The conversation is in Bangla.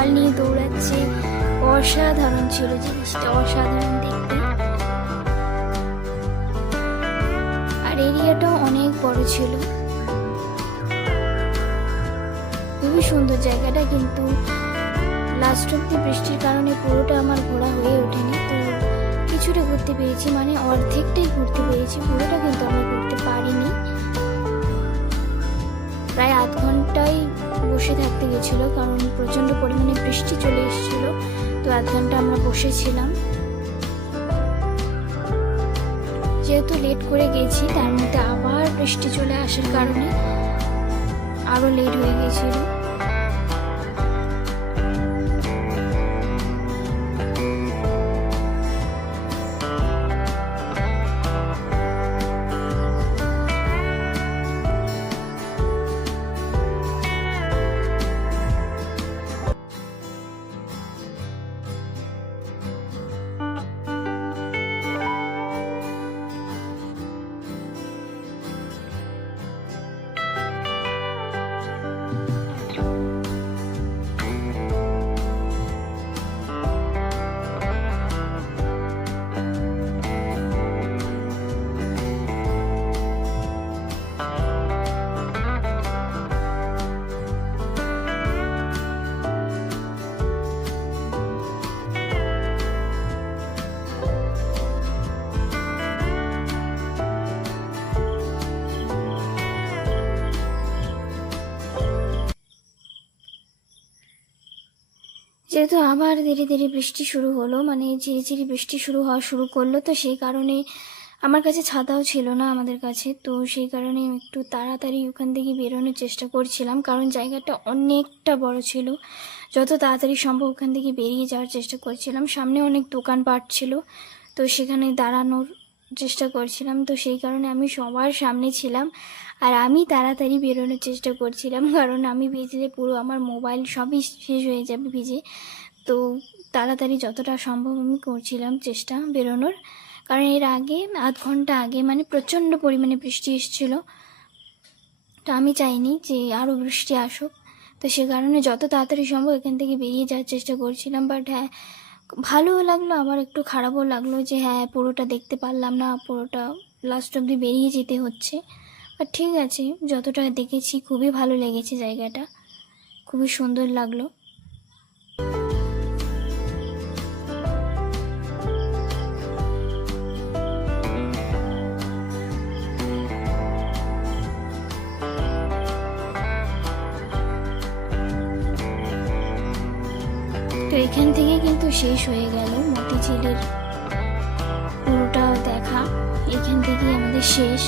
বল নিয়ে দৌড়াচ্ছে। অসাধারণ ছিল জিনিসটা, অসাধারণ দেখতে। আর এরিয়াটাও অনেক বড় ছিল, খুবই সুন্দর জায়গাটা। কিন্তু লাস্ট অব্দি বৃষ্টির কারণে পুরোটা আমার ঘোরা হয়ে ওঠেনি। তো কিছুটা ঘুরতে পেরেছি, মানে অর্ধেকটাই ঘুরতে পেরেছি, পুরোটা কিন্তু আমরা ঘুরতে পারিনি। প্রায় আধ ঘন্টায় বসে থাকতে গেছিলো, কারণ প্রচণ্ড পরিমাণে বৃষ্টি চলে এসেছিল। তো আধ ঘন্টা আমরা বসেছিলাম। যেহেতু লেট করে গেছি, তার মধ্যে আবার বৃষ্টি চলে আসার কারণে আরও লেট হয়ে গেছিল। যেহেতু আবার ধীরে ধীরে বৃষ্টি শুরু হলো, মানে ঝিরিঝিরি বৃষ্টি শুরু করলো, তো সেই কারণে আমার কাছে ছাতাও ছিল না আমাদের কাছে। তো সেই কারণে একটু তাড়াতাড়ি ওখান থেকে বেরোনোর চেষ্টা করছিলাম, কারণ জায়গাটা অনেকটা বড় ছিল। যত তাড়াতাড়ি সম্ভব ওখান থেকে বেরিয়ে যাওয়ার চেষ্টা করছিলাম। সামনে অনেক দোকানপাট ছিল, তো সেখানে দাঁড়ানোর চেষ্টা করছিলাম। তো সেই কারণে আমি সবার সামনে ছিলাম, আর আমি তাড়াতাড়ি বেরোনোর চেষ্টা করছিলাম, কারণ আমি ভিজলে পুরো আমার মোবাইল সবই শেষ হয়ে যাবে ভিজে। তো তাড়াতাড়ি যতটা সম্ভব আমি করছিলাম চেষ্টা বেরোনোর, কারণ এর আগে আধ ঘন্টা আগে মানে প্রচণ্ড পরিমাণে বৃষ্টি এসেছিলো। তো আমি চাইনি যে আরও বৃষ্টি আসুক, তো সে কারণে যত তাড়াতাড়ি সম্ভব এখান থেকে বেরিয়ে যাওয়ার চেষ্টা করছিলাম। বাট হ্যাঁ, ভালোও লাগলো, আবার একটু খারাপও লাগলো যে হ্যাঁ পুরোটা দেখতে পারলাম না, পুরোটা লাস্ট অবধি বেরিয়ে যেতে হচ্ছে। বাট ঠিক আছে, যতটা দেখেছি খুবই ভালো লেগেছে, জায়গাটা খুবই সুন্দর লাগলো। তো এখান থেকে কিন্তু শেষ হয়ে গেল মতিঝিলের পুরোটা দেখা, এখান থেকেই আমাদের শেষ।